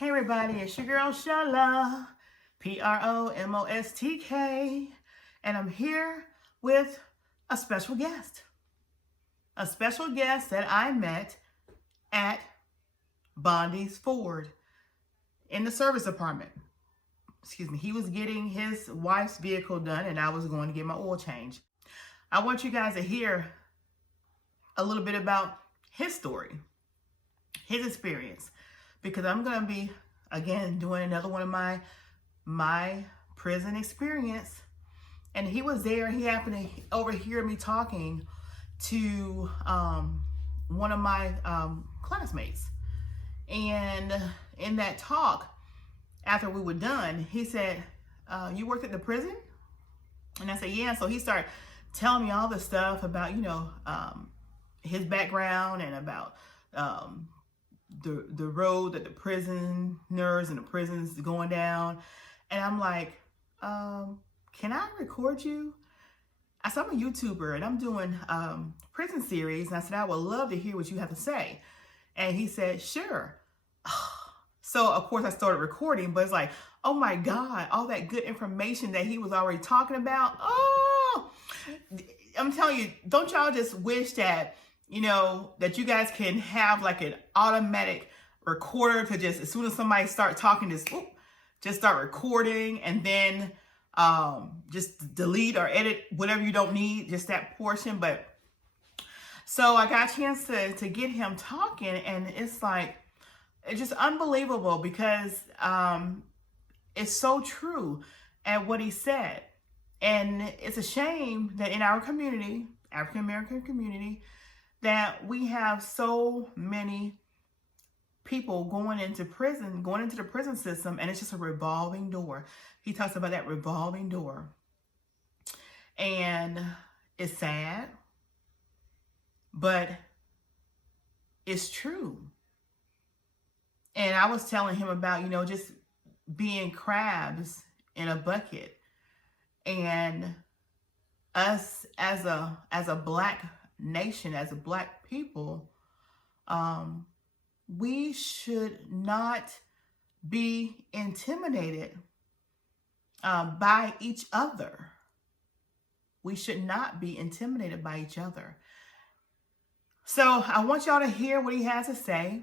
Hey everybody, it's your girl Shala, Promostk, and I'm here with a special guest. A special guest that I met at Bondi's Ford in the service department. Excuse me, he was getting his wife's vehicle done and I was going to get my oil change. I want you guys to hear a little bit about his story, his experience, because I'm going to be, again, doing another one of my prison experience. And he was there. He happened to overhear me talking to one of my classmates. And in that talk, after we were done, he said, you worked at the prison? And I said, yeah. So he started telling me all this stuff about, his background and about the road that the prisoners and the prisons going down. And I'm like, can I record you? I said, I'm a YouTuber and I'm doing prison series. And I said, I would love to hear what you have to say. And he said, sure. So of course I started recording, but it's like, oh my God, all that good information that he was already talking about. Oh, I'm telling you, don't y'all just wish that, that you guys can have like an automatic recorder to just, as soon as somebody start talking, just start recording and then just delete or edit whatever you don't need, just that portion. But so I got a chance to get him talking, and it's like, it's just unbelievable because it's so true at what he said. And it's a shame that in our community, African-American community, that we have so many people going into the prison system, and it's just a revolving door. He talks about that revolving door. And it's sad, but it's true. And I was telling him about, just being crabs in a bucket. And us as a Black nation, as a Black people, we should not be intimidated by each other. We should not be intimidated by each other. So I want y'all to hear what he has to say.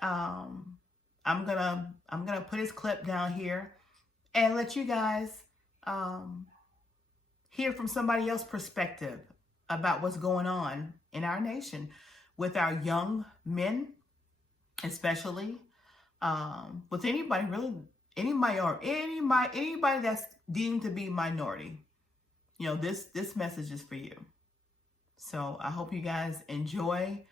I'm gonna put his clip down here and let you guys hear from somebody else's perspective about what's going on in our nation with our young men, especially with anybody really, anybody that's deemed to be minority. This message is for you. So I hope you guys enjoy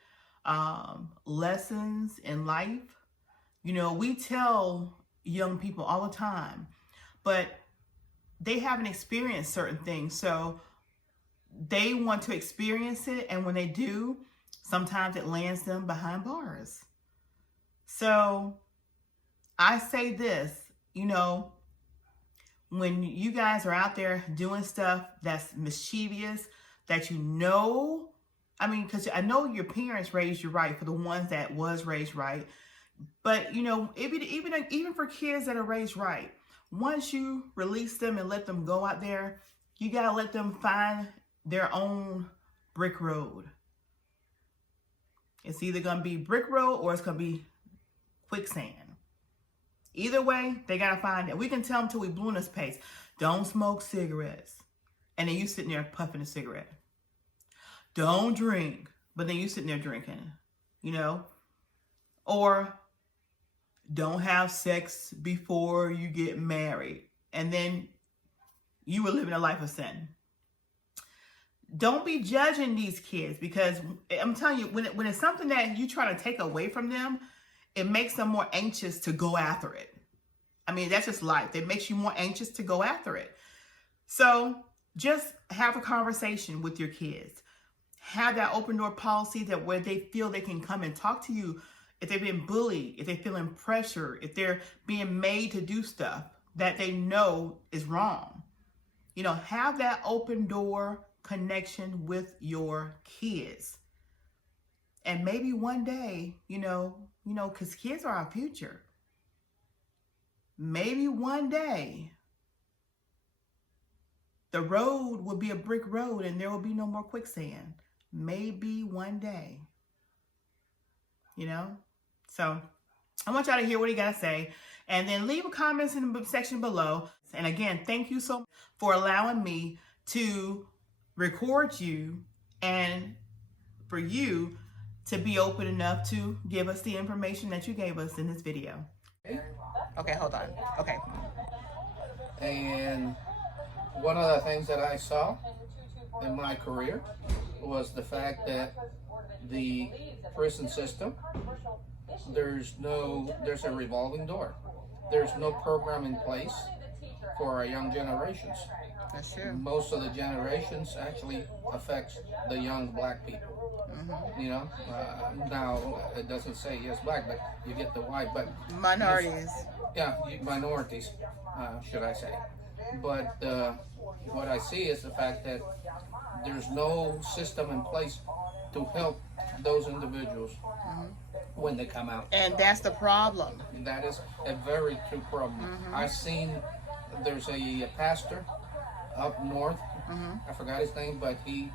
lessons in life. We tell young people all the time, but they haven't experienced certain things. So they want to experience it. And when they do, sometimes it lands them behind bars. So I say this, when you guys are out there doing stuff that's mischievous, that because I know your parents raised you right, for the ones that was raised right. But, even for kids that are raised right, once you release them and let them go out there, you got to let them find their own brick road. It's either going to be brick road or it's going to be quicksand. Either way, they got to find it. We can tell them till we blue in his face, don't smoke cigarettes. And then you sitting there puffing a cigarette. Don't drink, but then you sitting there drinking, or don't have sex before you get married, and then you were living a life of sin. Don't be judging these kids, because I'm telling you, when it's something that you try to take away from them, it makes them more anxious to go after it. That's just life. It makes you more anxious to go after it. So just have a conversation with your kids. Have that open door policy that where they feel they can come and talk to you if they've been bullied, if they're feeling pressure, if they're being made to do stuff that they know is wrong. Have that open door connection with your kids. And maybe one day, because kids are our future. maybe one day the road will be a brick road and there will be no more quicksand. Maybe one day, you know? So I want y'all to hear what he got to say, and then leave a comments in the section below. And again, thank you so much for allowing me to record you and for you to be open enough to give us the information that you gave us in this video. Okay, hold on. Okay. And one of the things that I saw in my career was the fact that the prison system, there's a revolving door. There's no program in place for our young generations. That's true. Most of the generations actually affects the young black people. You know, now it doesn't say yes black, but you get the white, but minorities. Yeah, minorities, should I say. But what I see is the fact that there's no system in place to help those individuals when they come out. And that's the problem. That is a very true problem. I've seen there's a pastor up north. I forgot his name, but he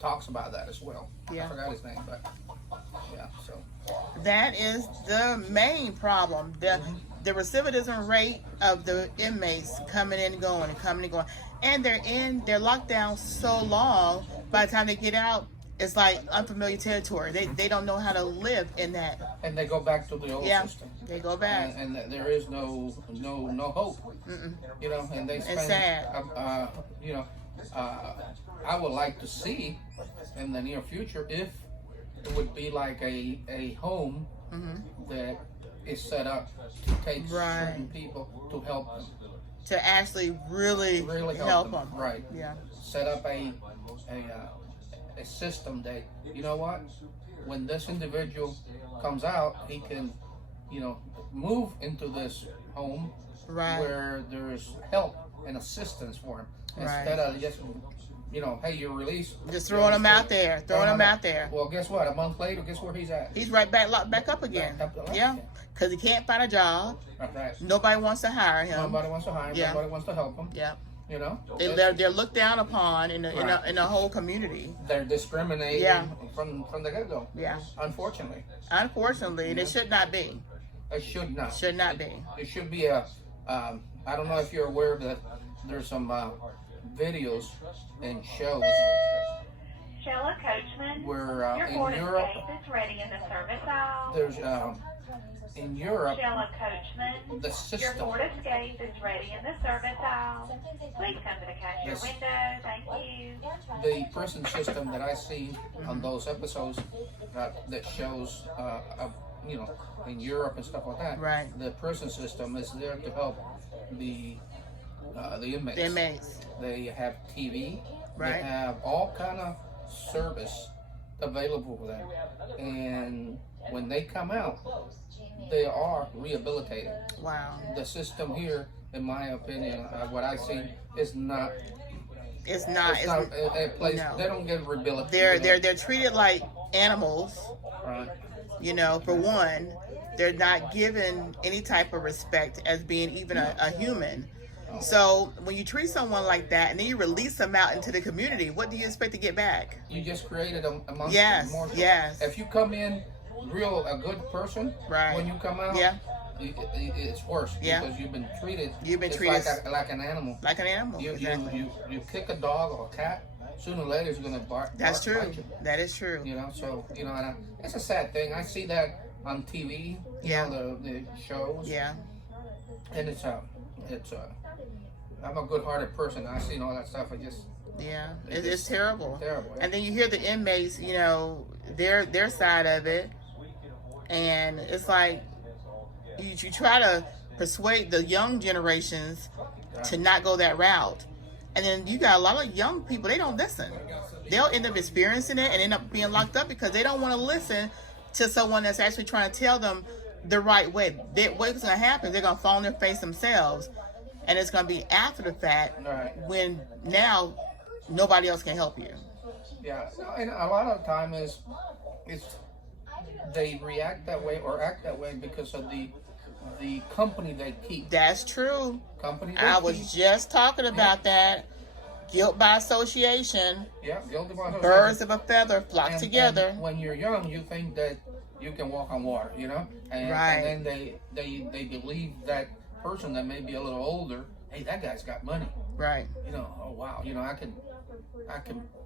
talks about that as well. Yeah. I forgot his name, but yeah. So that is the main problem. The recidivism rate of the inmates coming in and going and coming and going, and they're locked down so long. By the time they get out, it's like unfamiliar territory. They don't know how to live in that. And they go back to the old system. They go back, and there is no hope. You know, and they spend. It's sad. You know, I would like to see in the near future if it would be like a home that is set up to take certain people to help them. To actually really help them. Right. Yeah. Set up a system that, you know what, when this individual comes out, he can, you know, move into this home where there's help and assistance for him. Instead of just, you know, hey, you're released. Just throwing him out there. Throwing him out there. Well, guess what? A month later, guess where he's at? He's right back, locked back up again. Yeah. Because he can't find a job. Right. Nobody wants to hire him. Nobody wants to hire him. Nobody wants to help him. Yeah. You know? They're looked down upon in the whole community. They're discriminating from the get-go. Yeah. Unfortunately. Unfortunately, it should not be. It should not. Should not be. It should be a, I don't know if you're aware that there's some videos and shows Sheila Coachman, where your in board Europe, escape is ready in the service aisle. there's in Europe, Sheila Coachman, the system, your board escape is ready in the service aisle. Please come to the cashier window. Thank you. The prison system that I see on those episodes that shows, you know, in Europe and stuff like that. Right. The prison system is there to help the inmates. The inmates. They have TV. Right. They have all kind of service available for them, and when they come out, they are rehabilitated. Wow. The system here, in my opinion, what I see is not. It's not a place. No. They don't get rehabilitated. They're treated like animals. Right. You know, for one, they're not given any type of respect as being even a human. So when you treat someone like that and then you release them out into the community, what do you expect to get back? You just created a monster. Yes. If you come in a good person, when you come out, it's worse because you've been treated. Like an animal. Like an animal. You kick a dog or a cat, sooner or later it's gonna bark. That's true. Bite you. That is true. You know, so you know, and it's a sad thing. I see that on TV. You know, the shows. Yeah. And it's I'm a good-hearted person. I seen all that stuff. It's terrible. Terrible. And then you hear the inmates, you know, their side of it, and it's like you try to persuade the young generations to not go that route, and then you got a lot of young people. They don't listen. They'll end up experiencing it and end up being locked up because they don't want to listen to someone that's actually trying to tell them the right way. What's going to happen? They're going to fall on their face themselves. And it's going to be after the fact when now nobody else can help you. Yeah, and a lot of the time is they react that way or act that way because of the the company they keep. That's true. Company they I keep. was just talking about that. Guilt by association. Yeah, guilty by association. Birds of a feather flock together. And when you're young, you think that you can walk on water, you know? And, Right. And then they believe that person that may be a little older, hey, that guy's got money. Right. You know, oh wow, you know, I can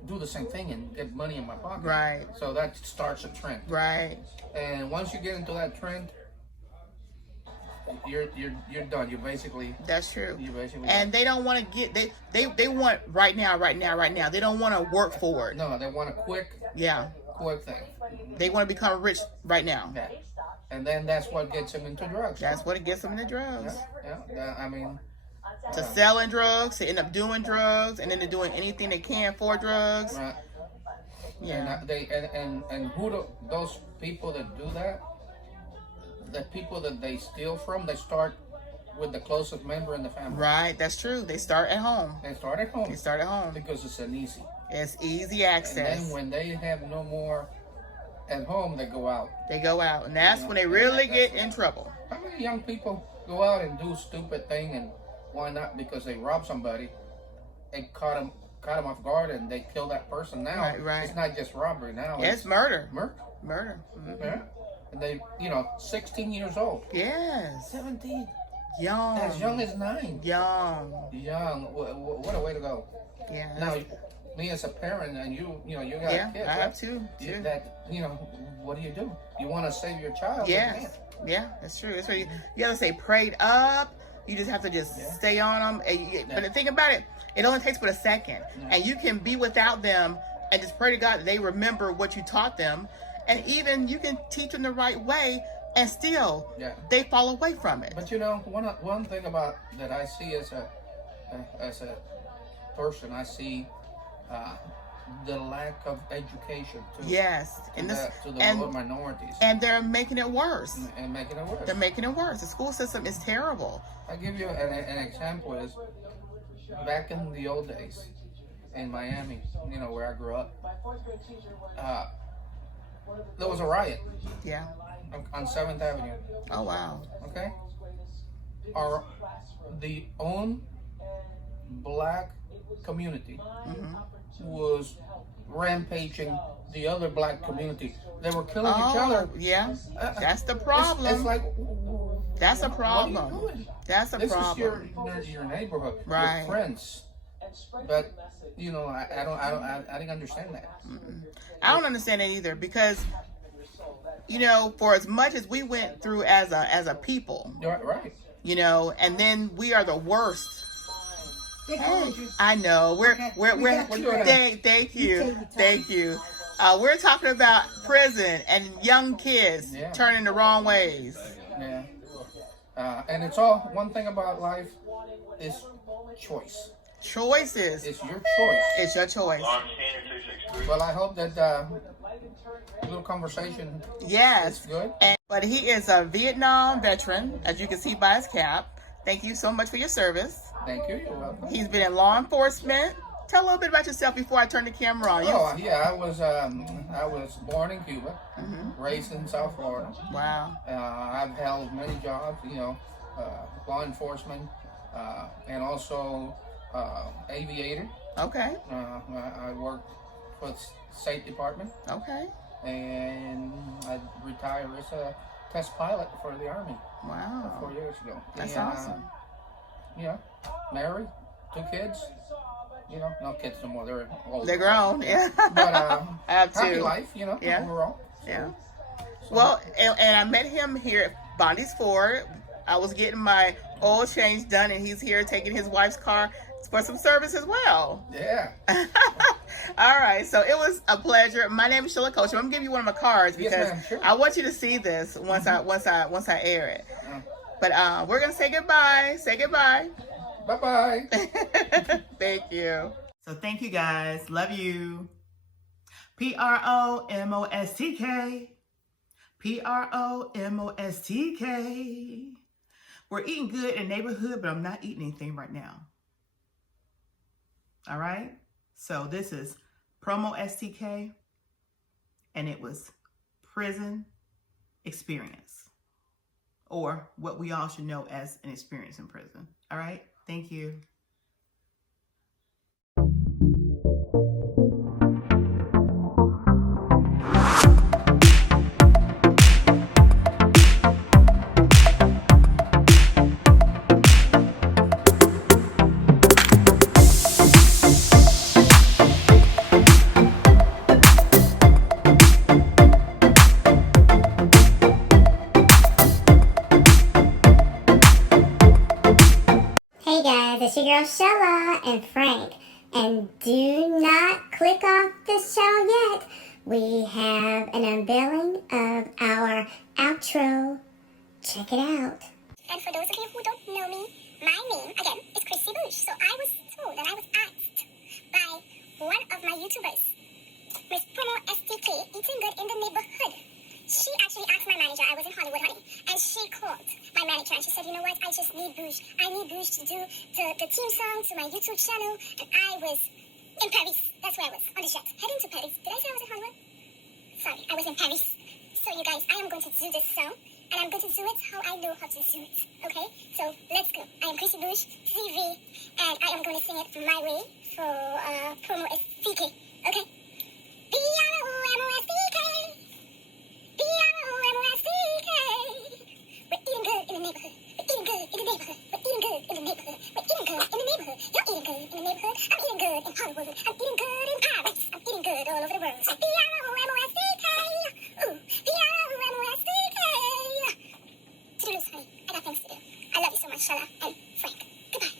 do the same thing and get money in my pocket. Right. So that starts a trend. Right. And once you get into that trend, you're done. You basically. That's true. You basically. And they don't want to get they want right now. They don't want to work for it. No, they want a quick thing. They want to become rich right now. Yeah. And then that's what gets them into drugs. That's what gets them into drugs. Yeah. I mean. To selling drugs, to end up doing drugs, and then they're doing anything they can for drugs. Right. Yeah. And who those people that do that? The people that they steal from, they start with the closest member in the family. Right, that's true. They start at home. They start at home. Because it's an easy. It's easy access. And then when they have no more at home, they go out. And that's when they really get in trouble. How many young people go out and do a stupid thing, and why not? Because they rob somebody and caught them off guard, and they kill that person. Now right. It's not just robbery. Now it's murder. Murder. Mm-hmm. Yeah. And they, 16 years old. Yes. 17. Young. As young as 9. Young. What a way to go. Yeah. Now, me as a parent, and you got kids. I have two. What do? You want to save your child? Yes. Yeah, that's true. That's right. You gotta stay prayed up. You just have to stay on them. But the thing about it, it only takes but a second. And you can be without them and just pray to God that they remember what you taught them. And even you can teach them the right way, and still they fall away from it. But one thing about that I see as a person, I see the lack of education too. Yes, to the lower minorities. And they're making it worse. They're making it worse. The school system is terrible. I'll give you an example. Is back in the old days in Miami, where I grew up. There was a riot. Yeah. On 7th Avenue. Oh, wow. Okay. The own black community was rampaging the other black community. They were killing each other. Yeah. That's the problem. It's like, that's a problem. What are you doing? That's a problem. This is your neighborhood. Right. Your friends. But I didn't understand that. I don't understand it either, because for as much as we went through as a people, right. And then we are the worst. Hey, I know we're thank you. We're talking about prison and young kids turning the wrong ways. Yeah. And it's all one thing about life is choice. Choices. It's your choice. It's your choice. Well, I hope that little conversation is good. But he is a Vietnam veteran, as you can see by his cap. Thank you so much for your service. Thank you. You're welcome. He's been in law enforcement. Tell a little bit about yourself before I turn the camera on. I was born in Cuba, raised in South Florida. Wow. I've held many jobs, law enforcement, and also aviator. Okay. I worked for the State Department. Okay. And I retired as a test pilot for the Army. Wow. 4 years ago. That's awesome. Married, 2 kids. No kids no more. They're old. They're grown. Yeah. But I have 2. Happy life, overall. Yeah. Well, and I met him here at Bondi's Ford. I was getting my oil change done, and he's here taking his wife's car for some service as well. Yeah. All right. So it was a pleasure. My name is Sheila Coach. I'm gonna give you one of my cards because sure. I want you to see this once I air it. But we're gonna say goodbye. Say goodbye. Bye-bye. Thank you. So thank you guys. Love you. Promostk. Promostk. We're eating good in the neighborhood, but I'm not eating anything right now. All right? So this is Promostk, and it was prison experience. or what we all should know as an experience in prison. All right, thank you. Hey guys, it's your girl Shella and Frank, and do not click off this channel yet. We have an unveiling of our outro. Check it out. And for those of you who don't know me, my name, again, is CHRISSY. So I was told and I was asked by one of my YouTubers, Miss Promostk, eating good in the neighborhood. She actually asked my manager, I was in Hollywood, honey, and she called my manager and she said, you know what, I just need BUGE. I need BUGE to do the theme song to my YouTube channel. And I was in Paris. That's where I was, on the jet, heading to Paris. Did I say I was in Hollywood? Sorry, I was in Paris. So you guys, I am going to do this song, and I'm going to do it how I know how to do it, okay? So let's go. I am CHRISSY TV, and I am going to sing it my way for Promostk, okay? B-R-O-M-O-S-T-K. B-R-O-M-O-S-T-K. We're eating good in the neighborhood. We're eating good in the neighborhood. We're eating good in the neighborhood. We're eating good in the neighborhood. You're eating good in the neighborhood. I'm eating good in Hollywood. I'm eating good in Paris. I'm eating good all over the world. B-R-O-M-O-S-T-K. Ooh, B-R-O-M-O-S-T-K. To-do list, honey. I got things to do. I love you so much, Shella and Frank. Goodbye.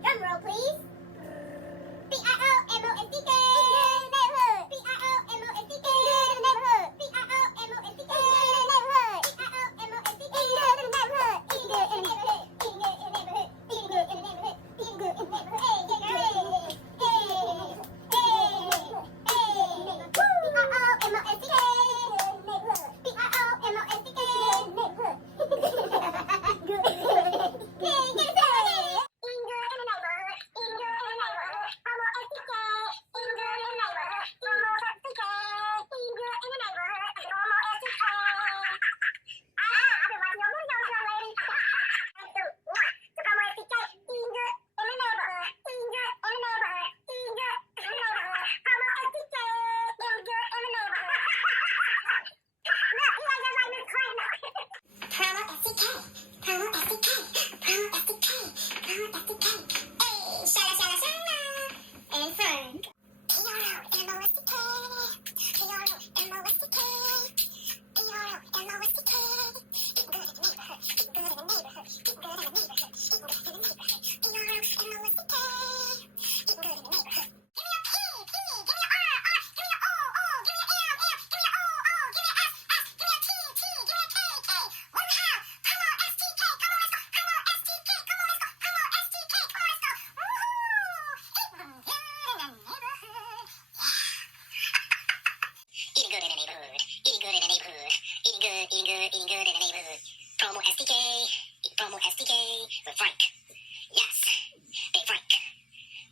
Drum roll, please. B-R-O-M-O-S-T-K. Neighborhood. B-R-O-M-O-S-T-K. Neighborhood. B-R-O-M-O-S-T-K. Neighborhood. B-R-O-M-O-S-T-K. Neighborhood. Eating good in the neighborhood. Eating good in the neighborhood. Eating good in the neighborhood. Eating good in the neighborhood. Hey, hey, hey, B-R-O-M-O-S-T-K. Neighborhood. B-R-O-M-O-S-K. Neighborhood. Good. Hey, get it started. Eating good in the neighborhood. Eating good in the neighborhood. Promostk. Eating good in the neighborhood. Promostk. Eating good in the neighborhood. Promostk. I've been watching your videos, young lady. And so, the Promostk. Eating good in the neighborhood. Eating good in the neighborhood. Eating good in the neighborhood. Promostk. Eating good in the neighborhood. Look, you guys just like Miss Craig now. Promostk. Promostk. Promostk. Promostk. Hey, Shella, Shella, Shella. And Frank. P-R-O-M-O-S-T-K. P-R-O-M-O-S-T-K. P-R-O-M-O-S-T-K. Eating good in the neighborhood. Eating good in the neighborhood. Eating good in the neighborhood. Eating good in the neighborhood. P-R-O-M-O-S-T-K. Eating good in the neighborhood. Give me a P, P. Give me a R, R. Give me a O, O. Give me a M, M. Give me a O, O. Give me a S, S. Give me a T, T. Give me a K, K. What the hell? Promostk. Come on, let's go. Promostk. Come on, let's go. Promostk. Come on, let's go. Woohoo! Eating good in the neighborhood. Eating good in the neighborhood. Eating good, eating good, eating good in the neighborhood. Promostk. Promostk with Frank. Yes, Big Frank.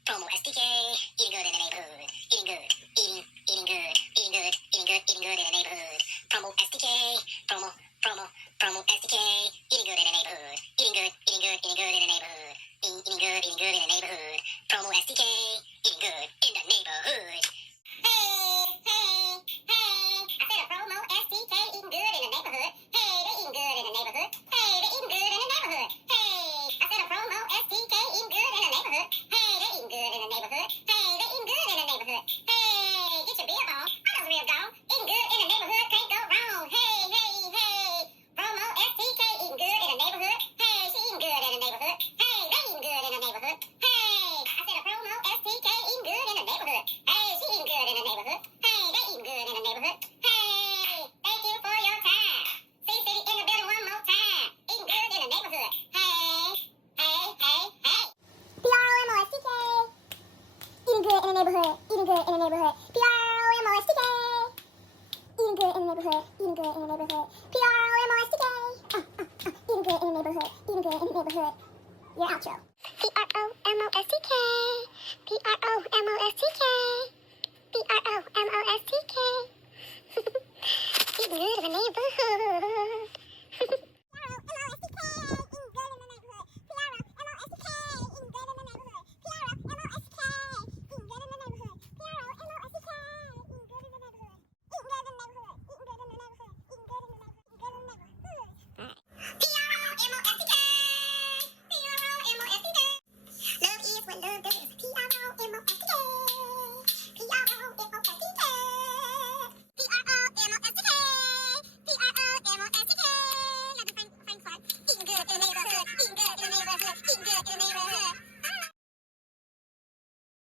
Promostk. Eating good in the neighborhood. Eating good. Eating good. Eating good. Eating good. Eating good in the neighborhood. Promostk. Promostk. Eating good in the neighborhood. Eating good. Eating good. Eating good in the neighborhood. Eating good. Eating good in the neighborhood. Promostk. Eating good in the neighborhood. Hey, hey, hey. I said a Promostk eating good in the neighborhood. Hey, they eating good in the neighborhood. Hey, they eating good in the neighborhood. Hey, I said a Promostk eating good in the neighborhood. Hey, they eating good in the neighborhood. Hey, they eating good in the neighborhood. Hey, get your beer on. I know the real dog. Eating good in the neighborhood can't go wrong. Hey, hey, hey. Promostk eating good in the neighborhood. Hey, she eating good in the neighborhood. Hey, they eating good in the neighborhood. Hey, I said a Promostk eating good in the neighborhood. Hey, she eating good in the neighborhood. Hey, they eating good in the neighborhood. Hey, thank you for your time. CICITY in the building one more time. Eating good in the neighborhood. Hey, hey, hey, hey. Promostk. Eating good in the neighborhood. Eating good in the neighborhood. Promostk. Eating good in the neighborhood. Eating good in the neighborhood. Promostk. Eating good in the neighborhood. Eating good in the neighborhood. Your outro. Promostk. Promostk. Promostk.